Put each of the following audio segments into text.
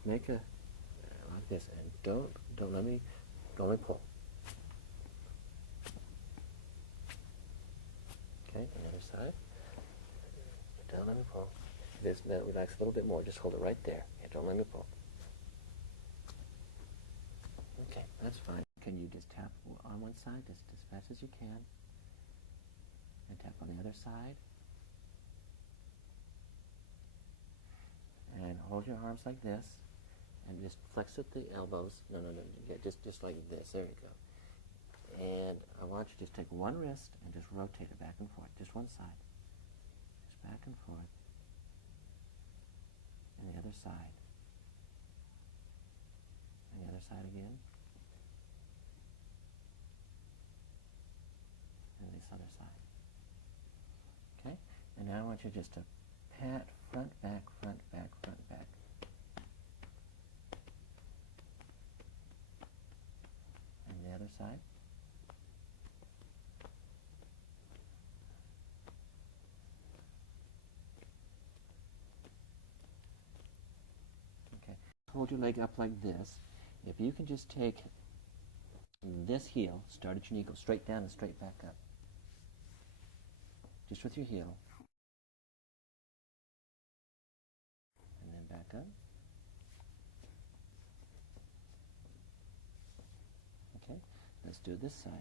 just make a like this, and don't let me pull. Okay, on the other side. Don't let me pull. This, now relax a little bit more. Just hold it right there. Yeah, don't let me pull. Okay, that's fine. Can you just tap on one side just as fast as you can, and tap on the other side, and hold your arms like this, and just flex at the elbows. No, yeah, just like this. There you go. And I want you to just take one wrist and just rotate it back and forth, just one side, just back and forth, and the other side, and the other side again. And this other side. Okay? And now I want you just to pat front, back, front, back, front, back. And the other side. Okay. Hold your leg up like this. If you can just take this heel, start at your knee, go straight down and straight back up. Just with your heel. And then back up. Okay, let's do this side.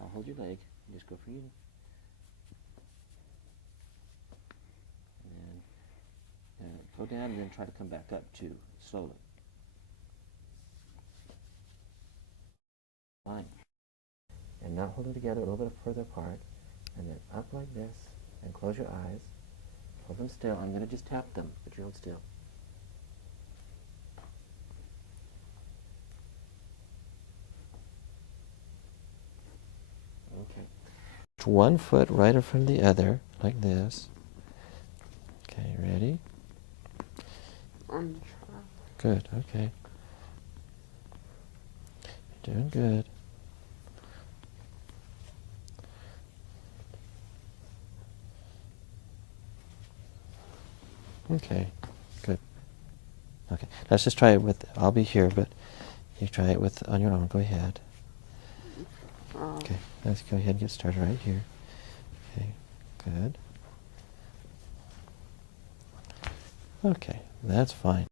I'll hold your leg and just go for you. And then go down and then try to come back up too, slowly. Fine. And now hold them together a little bit further apart, and then up like this, and close your eyes. Hold them still. I'm going to just tap them, but you hold still. Okay. One foot right in front of the other, like this. Okay, ready? I'm trying. Good, okay. You're doing good. Okay, good. Okay, let's just try it with, I'll be here, but you try it with, on your own, go ahead. Okay, let's go ahead and get started right here. Okay, good. Okay, that's fine.